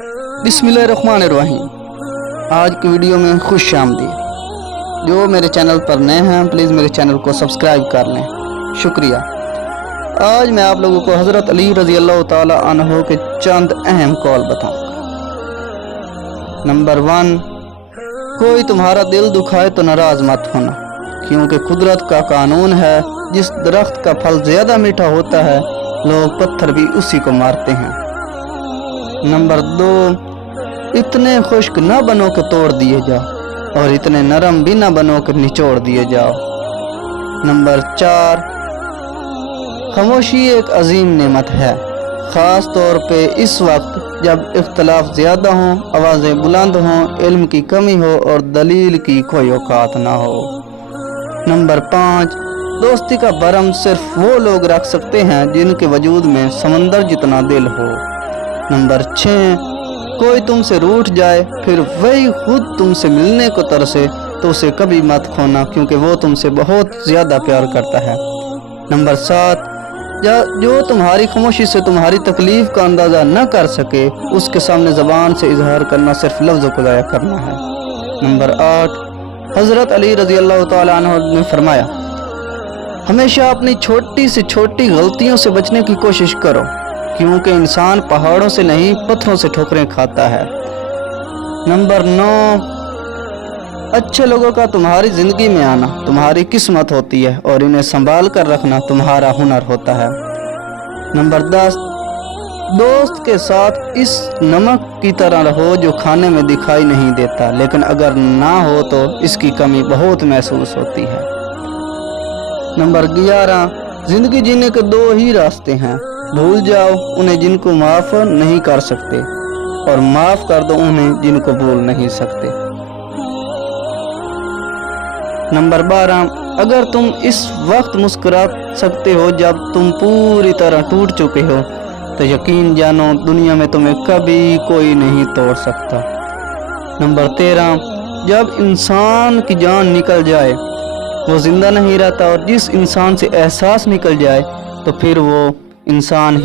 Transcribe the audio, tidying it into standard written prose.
बिस्मिल्लाहिर्रहमानिर्रहीम। आज की वीडियो में खुश आमदीद। जो मेरे चैनल पर नए हैं प्लीज़ मेरे चैनल को सब्सक्राइब कर लें, शुक्रिया। आज मैं आप लोगों को हज़रत अली रज़ी अल्लाह ताला अन्हो के चंद अहम कौल बताऊंगा। नंबर 1, कोई तुम्हारा दिल दुखाए तो नाराज़ मत होना, क्योंकि कुदरत का कानून है, जिस दरख्त का फल ज़्यादा मीठा होता है लोग पत्थर भी उसी को मारते हैं। नंबर 2, इतने खुश्क न बनो कि तोड़ दिए जाओ और इतने नरम भी न बनो कि निचोड़ दिए जाओ। नंबर 4, खामोशी एक अजीम नेमत है, ख़ास तौर पे इस वक्त जब इख्तलाफ ज़्यादा हों, आवाज़ें बुलंद हों, इल्म की कमी हो और दलील की कोई औकात ना हो। नंबर 5, दोस्ती का भरम सिर्फ वो लोग रख सकते हैं जिनके वजूद में समंदर जितना दिल हो। नंबर 6, कोई तुमसे रूठ जाए फिर वही खुद तुमसे मिलने को तरसे तो उसे कभी मत खोना, क्योंकि वो तुमसे बहुत ज़्यादा प्यार करता है। नंबर 7, जो तुम्हारी खामोशी से तुम्हारी तकलीफ़ का अंदाज़ा न कर सके उसके सामने ज़बान से इजहार करना सिर्फ लफ्ज़ों को ज़ाया करना है। नंबर 8, हज़रत अली रज़ी अल्लाह ताला अन्हु ने फरमाया, हमेशा अपनी छोटी से छोटी गलतियों से बचने की कोशिश करो, क्योंकि इंसान पहाड़ों से नहीं पत्थरों से ठोकरें खाता है। नंबर 9, अच्छे लोगों का तुम्हारी ज़िंदगी में आना तुम्हारी किस्मत होती है और इन्हें संभाल कर रखना तुम्हारा हुनर होता है। नंबर 10, दोस्त के साथ इस नमक की तरह रहो जो खाने में दिखाई नहीं देता, लेकिन अगर ना हो तो इसकी कमी बहुत महसूस होती है। नंबर 11, ज़िंदगी जीने के 2 ही रास्ते हैं, भूल जाओ उन्हें जिनको माफ़ नहीं कर सकते और माफ़ कर दो उन्हें जिनको भूल नहीं सकते। नंबर 12, अगर तुम इस वक्त मुस्कुरा सकते हो जब तुम पूरी तरह टूट चुके हो तो यकीन जानो दुनिया में तुम्हें कभी कोई नहीं तोड़ सकता। नंबर 13, जब इंसान की जान निकल जाए वो ज़िंदा नहीं रहता और जिस इंसान से एहसास निकल जाए तो फिर वो इंसान